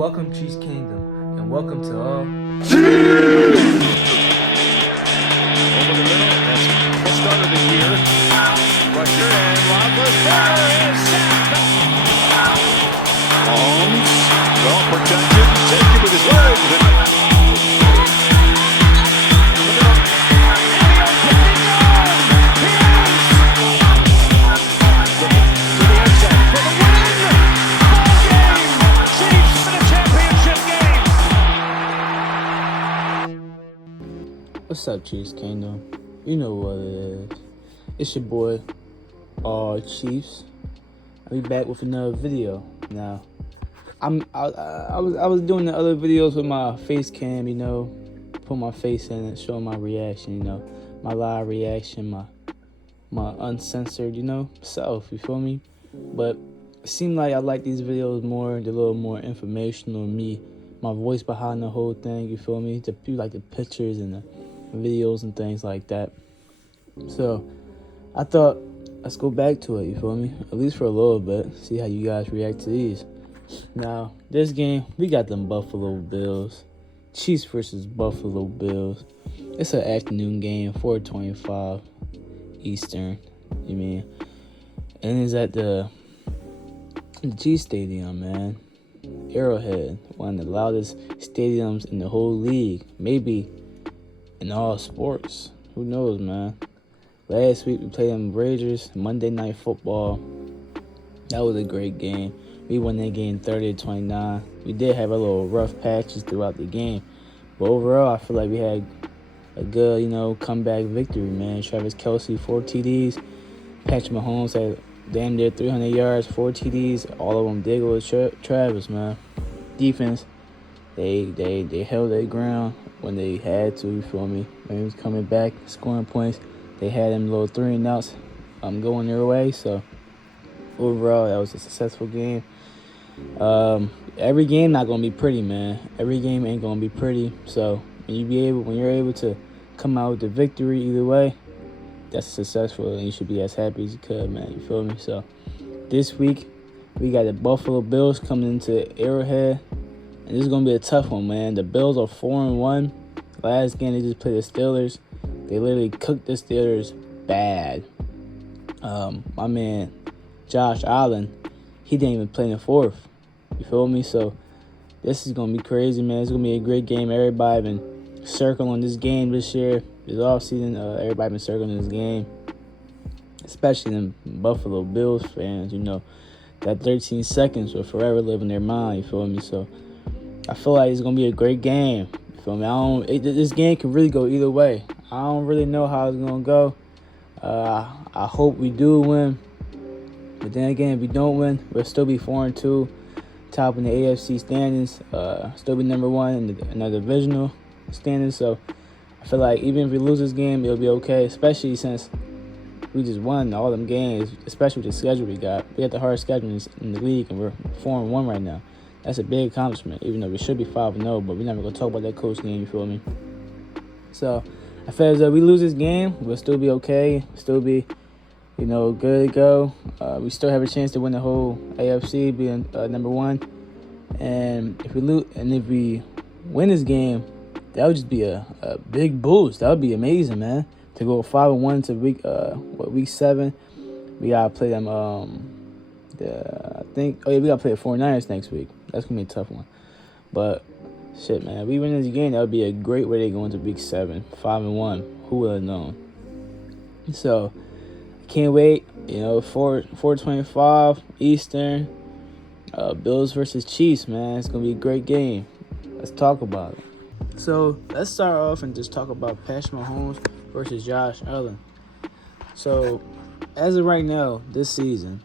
Welcome, Chiefs Kingdom, and welcome to all. Over the middle, that's the start of the year. Rusher and Roethlisberger is sacked. Holmes, well protected, taken with his legs. What's up, Chiefs Kingdom? You know what it is. It's your boy, Chiefs. I'll be back with another video. Now, I was doing the other videos with my face cam, you know, put my face in it, showing my reaction, you know, my live reaction, my uncensored, you know, self. You feel me? But it seemed like I like these videos more. They're a little more informational. Me, my voice behind the whole thing. You feel me? Like the pictures and the videos and things like that. So I thought, let's go back to it, you feel me? At least for a little bit, see how you guys react to these. Now, this game, we got them Buffalo Bills. Chiefs versus Buffalo Bills. It's an afternoon game, 4:25 Eastern, you mean? And it's at the G Stadium, man. Arrowhead, one of the loudest stadiums in the whole league. Maybe in all sports. Who knows, man? Last week we played them Raiders, Monday Night Football. That was a great game. We won that game 30-29. We did have a little rough patches throughout the game. But overall, I feel like we had a good, you know, comeback victory, man. Kelsey, 4 TDs. Patrick Mahomes had damn near 300 yards, 4 TDs. All of them did go with Travis, man. Defense, they held their ground when they had to, you feel me? When he was coming back, scoring points, they had them little 3 and outs going their way. So overall, that was a successful game. Every game not gonna be pretty, man. Every game ain't gonna be pretty. So when you're able to come out with the victory either way, that's successful, and you should be as happy as you could, man. You feel me? So this week we got the Buffalo Bills coming into Arrowhead. And this is going to be a tough one, man. The Bills are 4-1. Last game, they just played the Steelers. They literally cooked the Steelers bad. My man, Josh Allen, he didn't even play in the fourth. You feel me? So this is going to be crazy, man. It's going to be a great game. Everybody been circling this game this year. This offseason, everybody been circling this game. Especially them Buffalo Bills fans, you know. That 13 seconds will forever live in their mind, you feel me? So I feel like it's going to be a great game. You feel me? This game can really go either way. I don't really know how it's going to go. I hope we do win. But then again, if we don't win, we'll still be 4-2, top in the AFC standings. Still be number 1 in the divisional standings. So I feel like even if we lose this game, it'll be okay, especially since we just won all them games, especially with the schedule we got. We got the hardest schedule in the league, and we're 4-1 right now. That's a big accomplishment, even though we should be 5-0, but we're never going to talk about that coach game, you feel me? So I feel as though we lose this game, we'll still be okay, still be, you know, good to go. We still have a chance to win the whole AFC, being number 1. And if we win this game, that would just be a big boost. That would be amazing, man. To go 5-1 to week 7. We gotta play them. We gotta play the 49ers next week. That's gonna be a tough one. But shit, man, if we win this game, that would be a great way to go into week 7, 5-1. Who would have known? So can't wait. You know, 4:25 Eastern. Bills versus Chiefs, man. It's gonna be a great game. Let's talk about it. So let's start off and just talk about Patrick Mahomes versus Josh Allen. So as of right now, this season,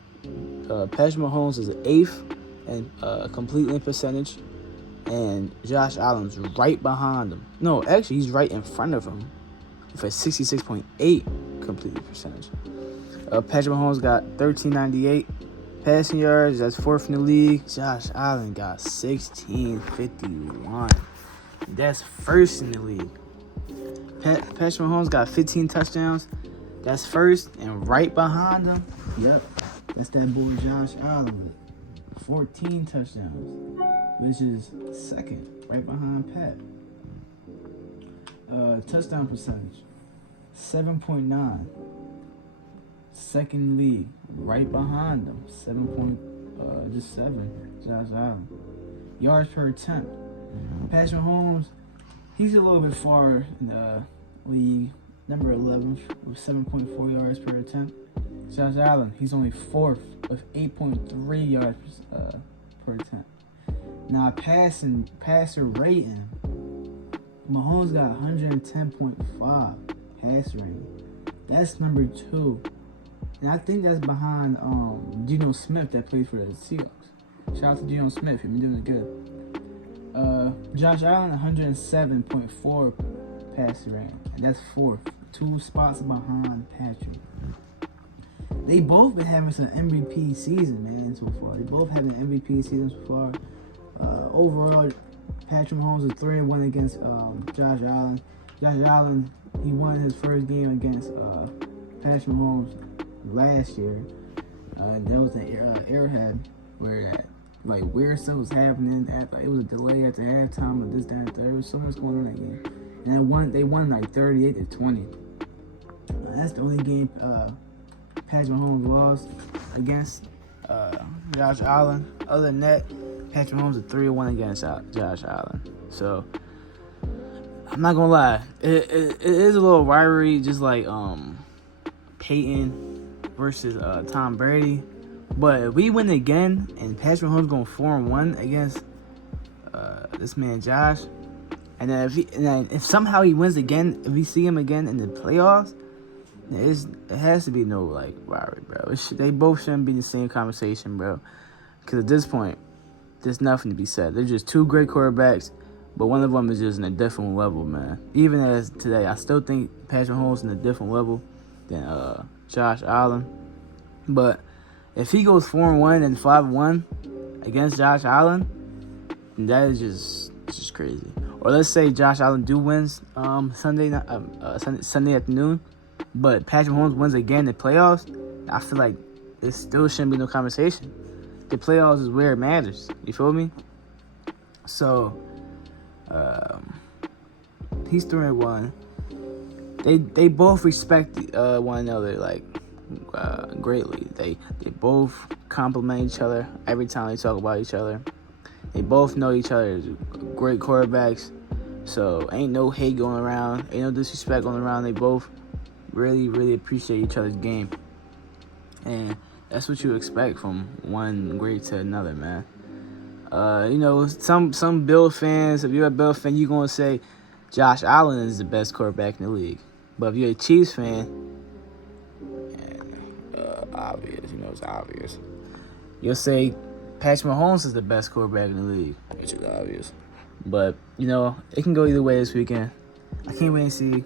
Patrick Mahomes is 8th in completing percentage, and Josh Allen's right behind him. No, actually, he's right in front of him with a 66.8 completing percentage. Patrick Mahomes got 1,398 passing yards. That's 4th in the league. Josh Allen got 1,651. That's 1st in the league. Patrick Mahomes got 15 touchdowns. That's 1st, and right behind him, yep, that's that boy Josh Allen with 14 touchdowns. which is second, right behind Pat. Touchdown percentage, 7.9. Second league, right behind them, 7. Josh Allen. Yards per attempt. Patrick Mahomes, he's a little bit far in the league, number 11 with 7.4 yards per attempt. Josh Allen, he's only 4th with 8.3 yards per attempt. Now passer rating, Mahomes got 110.5 passer rating. That's number 2. And I think that's behind Geno Smith that plays for the Seahawks. Shout out to Geno Smith, he's been doing it good. Josh Allen, 107.4 passer rating, and that's 4th, 2 spots behind Patrick. They both been having some MVP season, man, so far. They both having an MVP season so far. Overall, Patrick Mahomes is 3-1 against Josh Allen. Josh Allen, he won his first game against Patrick Mahomes last year. That was an Airhead where weird stuff was happening. It was a delay at the halftime of this, that, and there was so much going on in that game. And they won like 38-20. That's the only game Patrick Mahomes lost against Josh Allen. Other than that, Patrick Mahomes is 3-1 against Josh Allen. So I'm not gonna lie, it is a little rivalry, just like Peyton versus Tom Brady. But if we win again and Patrick Mahomes going 4-1 against this man Josh, and then if somehow he wins again, if we see him again in the playoffs, it has to be no like rivalry, bro. They both shouldn't be in the same conversation, bro. Because at this point, there's nothing to be said. They're just two great quarterbacks, but one of them is just in a different level, man. Even as today, I still think Patrick Mahomes is in a different level than Josh Allen. But if he goes 4-1 and 5-1 against Josh Allen, then that is just crazy. Or let's say Josh Allen wins Sunday afternoon, but Patrick Mahomes wins again in the playoffs. I feel like there still shouldn't be no conversation. The playoffs is where it matters. You feel me? So, he's 3-1. They both respect one another greatly. They both compliment each other every time they talk about each other. They both know each other as great quarterbacks. So ain't no hate going around, ain't no disrespect going around. They both really, really appreciate each other's game, and that's what you expect from one great to another, man. Some Bill fans, if you're a Bill fan, you're gonna say Josh Allen is the best quarterback in the league. But if you're a Chiefs fan, obvious, it's obvious. You'll say Patrick Mahomes is the best quarterback in the league, which is obvious. But, it can go either way this weekend. I can't wait to see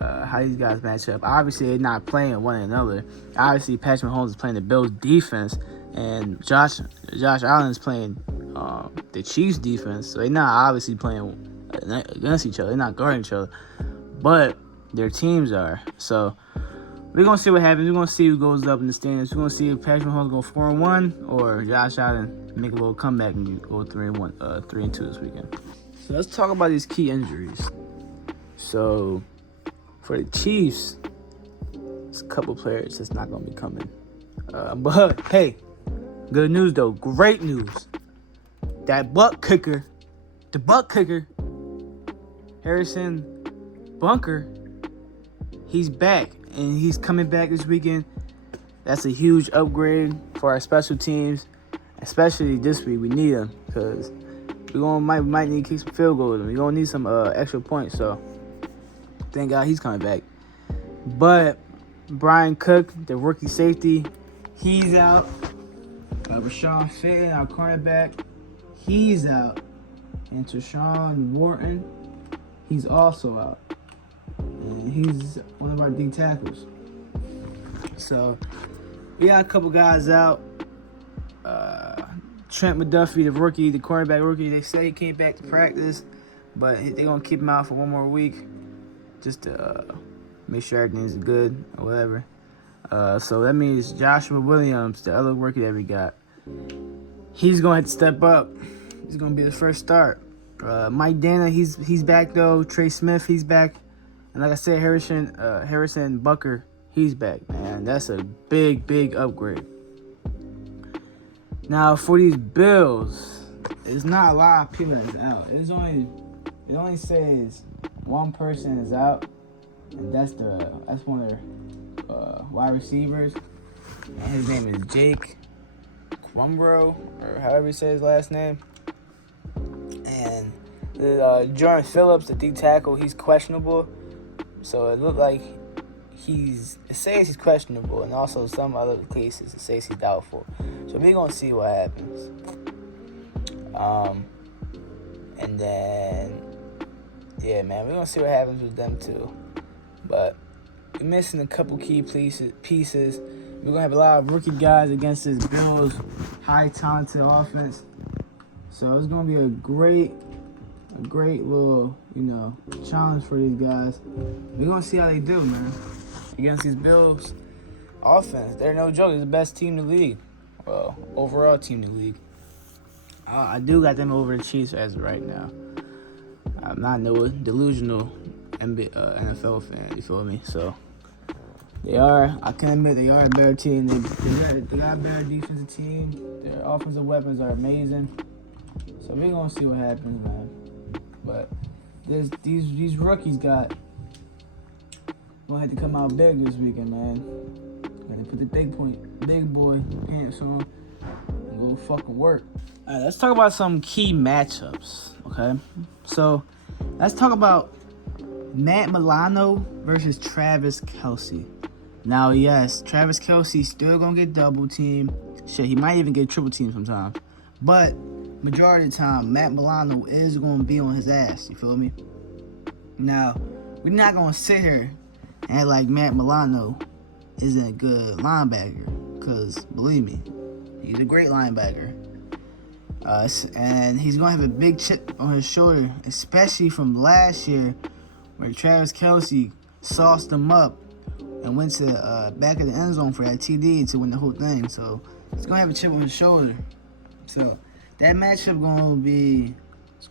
how these guys match up. Obviously, they're not playing one another. Obviously, Patrick Mahomes is playing the Bills' defense, and Josh Allen is playing the Chiefs' defense. So they're not obviously playing against each other. They're not guarding each other. But their teams are. So we're going to see what happens. We're going to see who goes up in the standings. We're going to see if Patrick Mahomes go 4-1 or Josh Allen make a little comeback and go 3-2 this weekend. So let's talk about these key injuries. So for the Chiefs, there's a couple players that's not going to be coming. But hey, good news though. Great news. The butt kicker, Harrison Bunker, he's back. And he's coming back this weekend. That's a huge upgrade for our special teams. Especially this week, we need him. Because we might need to kick some field goals. We're going to need some extra points. So, thank God he's coming back. But Brian Cook, the rookie safety, he's out. Rashawn Fenton, our cornerback, he's out. And Tershawn Wharton, he's also out. And he's one of our D tackles. So, we got a couple guys out. Trent McDuffie, the cornerback rookie, they say he came back to practice, but they're going to keep him out for one more week just to make sure everything's good or whatever. So that means Joshua Williams, the other rookie that we got, he's going to have to step up He's gonna be the first start. Mike Dana, he's back though. Trey Smith, he's back. And like I said, Harrison Bucker, he's back, man. That's a big upgrade. Now for these Bills, it's not a lot of people that's out. It only says one person is out, and that's one of their wide receivers. And his name is Jake Quambro, or however you say his last name. And Jordan Phillips, the D tackle, he's questionable. So it looked like it says he's questionable, and also some other cases it says he's doubtful. So we're gonna see what happens. And then yeah, man, we're gonna see what happens with them too. But we're missing a couple key pieces. We're gonna have a lot of rookie guys against this Bills high talented offense. So it's gonna be a great little, challenge for these guys. We're gonna see how they do, man, against these Bills offense. They're no joke. They're the best team in the league. Well, overall team in the league. I do got them over the Chiefs as of right now. I'm not no delusional NFL fan. You feel me? So I can admit they are a better team. They got a better defensive team. Their offensive weapons are amazing. So we're gonna see what happens, man. But these rookies gonna have to come out big this weekend, man. Got to put the big boy pants on and go fucking work. All right, let's talk about some key matchups, okay? So let's talk about Matt Milano versus Travis Kelsey. Now, yes, Travis Kelsey still gonna get double teamed. Shit, he might even get triple teamed sometimes. But majority of the time, Matt Milano is gonna be on his ass. You feel me? Now, we're not gonna sit here and act like Matt Milano isn't a good linebacker, because believe me, he's a great linebacker. And he's gonna have a big chip on his shoulder, especially from last year, where Travis Kelsey sauced him up and went to the back of the end zone for that TD to win the whole thing. So he's gonna have a chip on his shoulder. So that matchup gonna be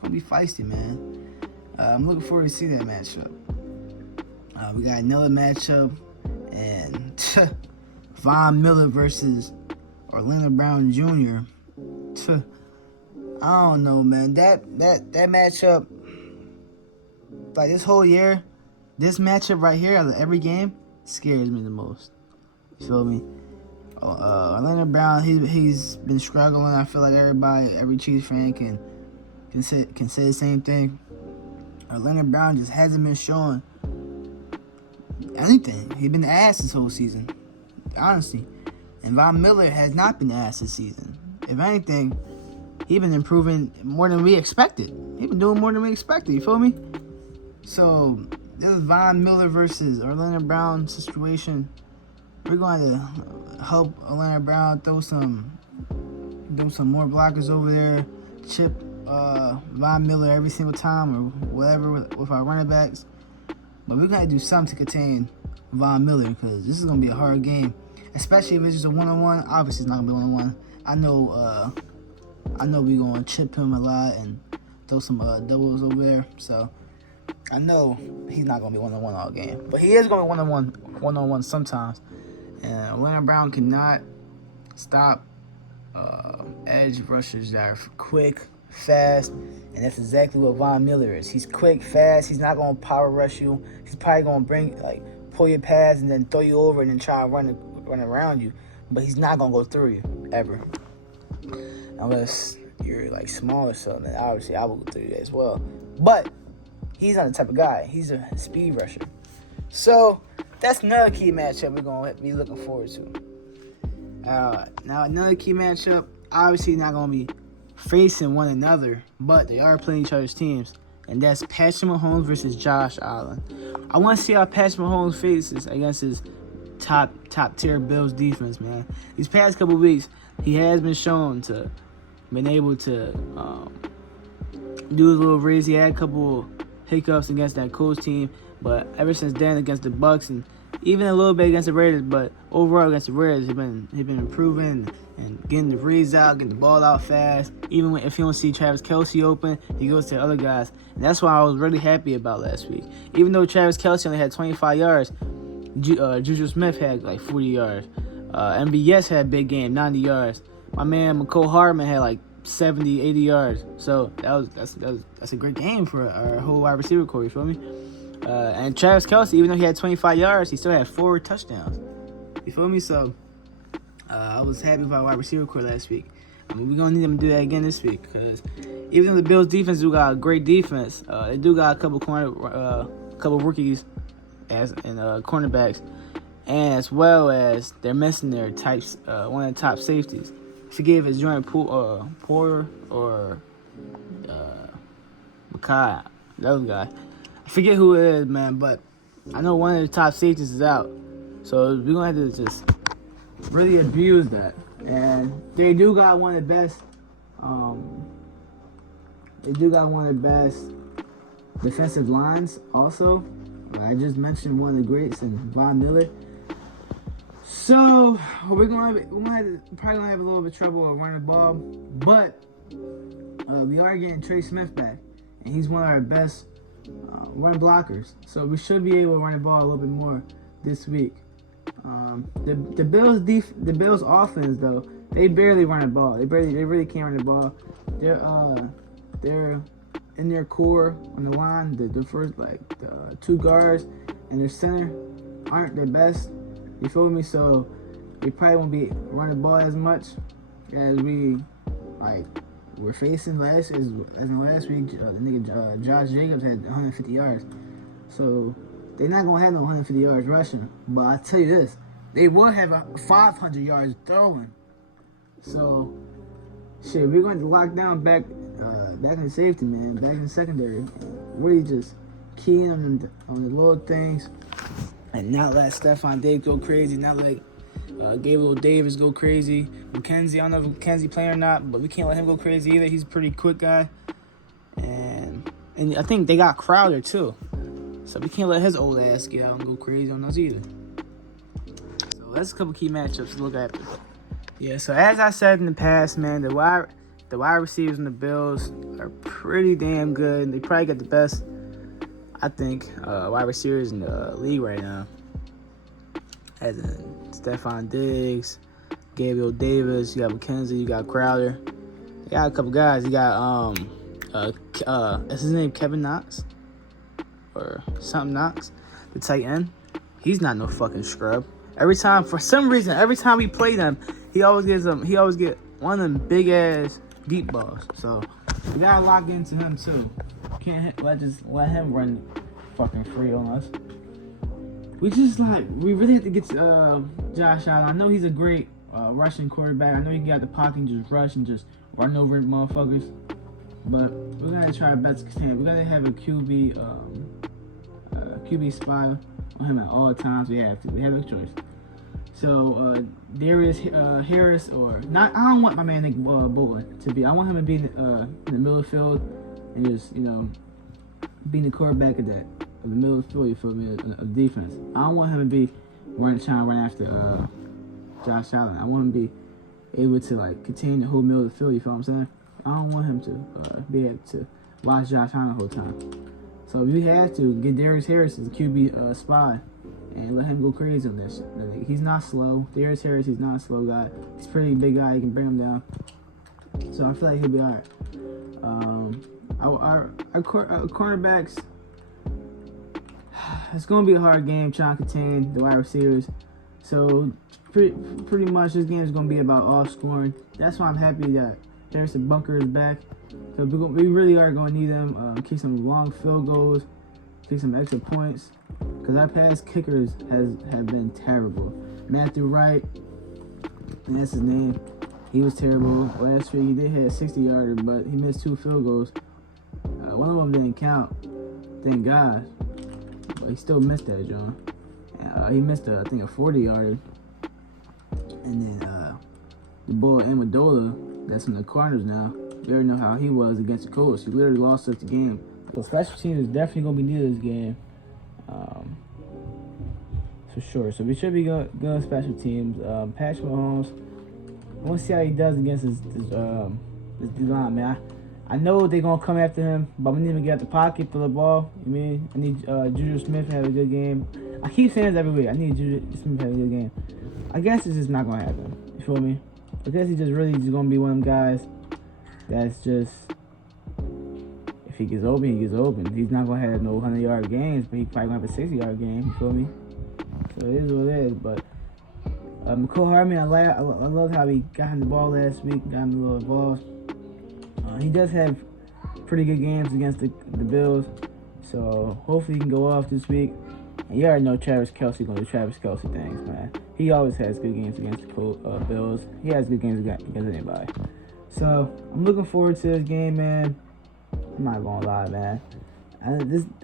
feisty, man. I'm looking forward to see that matchup. We got another matchup, and Von Miller versus Orlando Brown Jr. I don't know, man. That matchup, like this whole year, this matchup right here out of every game scares me the most. You feel me? Orlando Brown, he's been struggling. I feel like every Chiefs fan can say the same thing. Orlando Brown just hasn't been showing anything. He's been ass this whole season, honestly. And Von Miller has not been ass this season. If anything, he's been improving more than we expected. He's been doing more than we expected. You feel me? So this is Von Miller versus Orlando Brown situation. We're going to help Orlando Brown throw some more blockers over there, chip Von Miller every single time or whatever with our running backs. But we're going to do something to contain Von Miller, because this is going to be a hard game, especially if it's just a one-on-one. Obviously, it's not going to be one-on-one. I know we're going to chip him a lot and throw some doubles over there. So I know he's not going to be one-on-one all game. But he is going to be one-on-one sometimes. And Orlando Brown cannot stop edge rushers that are quick, fast, and that's exactly what Von Miller is. He's quick, fast. He's not going to power rush you. He's probably going to pull your pads and then throw you over and then try to run around you. But he's not going to go through you, ever. Unless you're small or something, then obviously I will go through you as well. But he's not the type of guy. He's a speed rusher. So that's another key matchup we're going to be looking forward to. Now another key matchup, obviously not going to be facing one another, but they are playing each other's teams, and that's Patrick Mahomes versus Josh Allen. I want to see how Patrick Mahomes faces against his top tier Bills defense, man. These past couple weeks, he has been shown to been able to do his little raise. He had a couple hiccups against that Colts team, but ever since then against the Bucks and even a little bit against the Raiders, but overall against the Raiders, he's been improving and getting the reads out, getting the ball out fast. Even if he don't see Travis Kelsey open, he goes to the other guys. And that's why I was really happy about last week. Even though Travis Kelsey only had 25 yards, Juju Smith had like 40 yards. MVS had a big game, 90 yards. My man McCole Hardman had like 70, 80 yards. So that's a great game for our whole wide receiver core, you feel me? And Travis Kelsey, even though he had 25 yards, he still had 4 touchdowns. You feel me? So I was happy about wide receiver core last week. I mean, we're going to need them to do that again this week, because even though the Bills defense do got a great defense, they do got a couple rookies and cornerbacks, and as well as they're missing their types, one of the top safeties. I forget if it's Jordan Poor or Makai, that other guy. I forget who it is, man, but I know one of the top safeties is out. So we're going to have to just really abuse that. And they do got one of the best, defensive lines also. I just mentioned one of the greats in Von Miller. So we're probably gonna have a little bit of trouble running the ball, but we are getting Trey Smith back, and he's one of our best run blockers. So we should be able to run the ball a little bit more this week. The Bills offense though, they barely run the ball. They really can't run the ball. They're in their core on the line. The first the 2 guards and their center aren't their best. You feel me? So we probably won't be running the ball as much as we were facing last week. The nigga Josh Jacobs had 150 yards. So they're not gonna have no 150 yards rushing. But I tell you this, they will have 500 yards throwing. So shit, we're going to lock down back in the safety, man, back in the secondary. Really just keying on the little things. And not let Stephon Diggs go crazy. Not let Gabriel Davis go crazy. McKenzie, I don't know if McKenzie playing or not, but we can't let him go crazy either. He's a pretty quick guy. And I think they got Crowder too. So we can't let his old ass get out and go crazy on us either. So that's a couple key matchups to look after. Yeah, so as I said in the past, man, the wide receivers in the Bills are pretty damn good. They probably got the best, I think, wide receivers in the league right now. As in Stephon Diggs, Gabriel Davis, you got McKenzie, you got Crowder. They got a couple guys. You got is his name Kevin Knox? Or something Knox, the tight end. He's not no fucking scrub. For some reason, every time we play them, he always get one of them big ass deep balls. So we gotta lock into him too. Can't let him run fucking free on us. We really have to get Josh Allen. I know he's a great rushing quarterback. I know he can get out the pocket and just rush and just run over motherfuckers. But we're gonna try our best to contain. We're gonna have a QB spy on him at all times. We have no choice. So Darius Harris or not. I don't want my man Nick Bolton to be. I want him to be in the middle of the field and just being the quarterback of the middle of the field. You feel me? Of defense. I don't want him to be trying to run after Josh Allen. I want him to be able to contain the whole middle of the field. You feel what I'm saying? I don't want him to be able to watch Josh Allen the whole time. So we have to get Darius Harris as a QB spy and let him go crazy on this. He's not slow. Darius Harris, he's not a slow guy. He's a pretty big guy. He can bring him down. So I feel like he'll be all right. Our cornerbacks, it's going to be a hard game trying to contain the wide receivers. So pretty much this game is going to be about all scoring. That's why I'm happy that Harrison Bunker is back. So we really are going to need him. Kick some long field goals, kick some extra points, because our past kickers have been terrible. Matthew Wright, and that's his name. He was terrible. Last week he did hit a 60-yarder, but he missed 2 field goals. One of them didn't count, thank God. But he still missed that, John. He missed I think a 40-yarder. And then the boy Amendola, that's in the Cardinals now. We already know how he was against the Colts. He literally lost us the game. So special teams is definitely going to be needed this game. for sure. So we should be going special teams. Patrick Mahomes, I want to see how he does against this D-line, man. I know they're going to come after him, but we need to get out the pocket for the ball. You mean? I need Juju Smith to have a good game. I keep saying this every week. I need Juju Smith to have a good game. I guess it's just not going to happen. You feel me? I guess he's just really just going to be one of them guys that's just, if he gets open, he gets open. He's not going to have no 100-yard games, but he's probably going to have a 60-yard game. You feel me? So it is what it is. But McCall Hardman, I love how he got him the ball last week, got him a little involved. He does have pretty good games against the Bills, so hopefully he can go off this week. And you already know Travis Kelsey going to do Travis Kelsey things, man. He always has good games against the Bills. He has good games against anybody. So I'm looking forward to this game, man. I'm not gonna lie, man.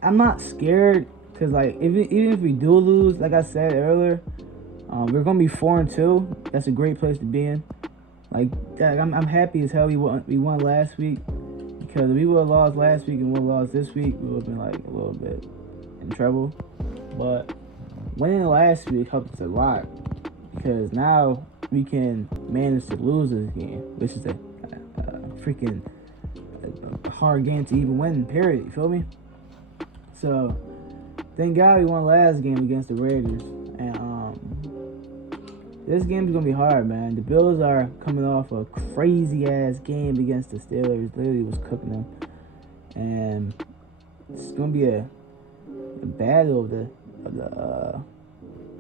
I'm not scared because, like, even if we do lose, like I said earlier, we're gonna be 4-2. That's a great place to be in. Like, I'm happy as hell we won last week, because if we would have lost last week and we would have lost this week, we would have been like a little bit in trouble. But winning last week helped us a lot, because now we can manage to lose this game, which is a freaking hard game to even win, period. You feel me? So thank God we won last game against the Raiders. And this game's gonna be hard, man. The Bills are coming off a crazy ass game against the Steelers. Literally was cooking them, and it's gonna be a battle of the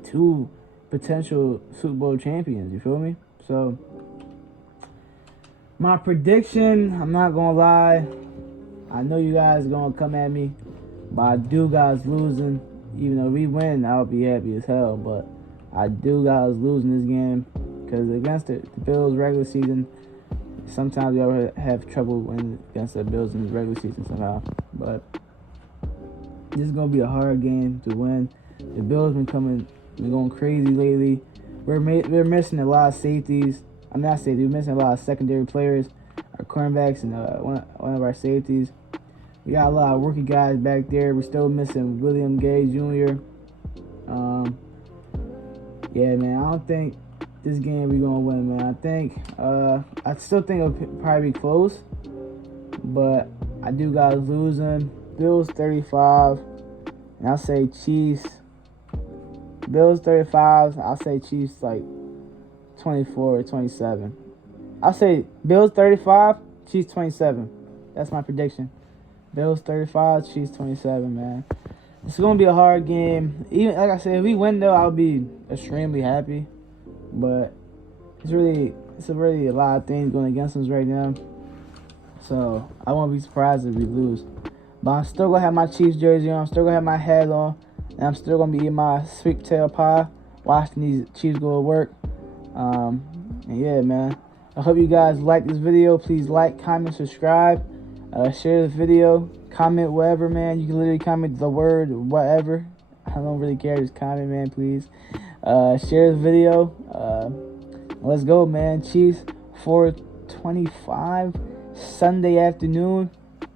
two potential Super Bowl champions. You feel me? So my prediction, I'm not gonna lie, I know you guys are gonna come at me, but I do got us losing. Even though we win, I'll be happy as hell, but I do got us losing this game, because against the Bills regular season, sometimes we always have trouble winning against the Bills in the regular season somehow. But this is gonna be a hard game to win. The Bills been going crazy lately. We're missing a lot of safeties. I'm not safety. We're missing a lot of secondary players, our cornerbacks, and one of our safeties. We got a lot of rookie guys back there. We're still missing William Gay Jr. Yeah, man, I don't think this game we're gonna win, man. I still think it'll probably be close, but I do got us losing. Bills 35, and I'll say Chiefs. Bills 35. I'll say Chiefs like 24 or 27. I'll say Bills 35, Chiefs 27. That's my prediction. Bills 35, Chiefs 27, man. It's going to be a hard game. Even like I said, if we win, though, I'll be extremely happy. But it's really a lot of things going against us right now. So I won't be surprised if we lose. But I'm still going to have my Chiefs jersey on. I'm still going to have my hat on. And I'm still going to be eating my sweet potato pie, watching these Chiefs go to work. And yeah, man. I hope you guys like this video. Please like, comment, subscribe. Share the video. Comment whatever, man. You can literally comment the word whatever. I don't really care. Just comment, man, please. Share the video. Let's go, man. Chiefs 4:25 Sunday afternoon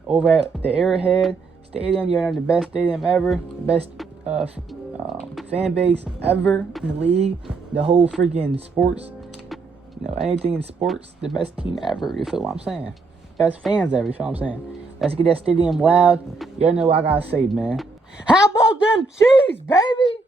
over at the Arrowhead Stadium. You're in the best stadium ever. The best fan base ever in the league. The whole freaking sports. You know, anything in sports, the best team ever. You feel what I'm saying? Best fans ever. You feel what I'm saying? Let's get that stadium loud. You already know what I gotta say, man. How about them Chiefs, baby?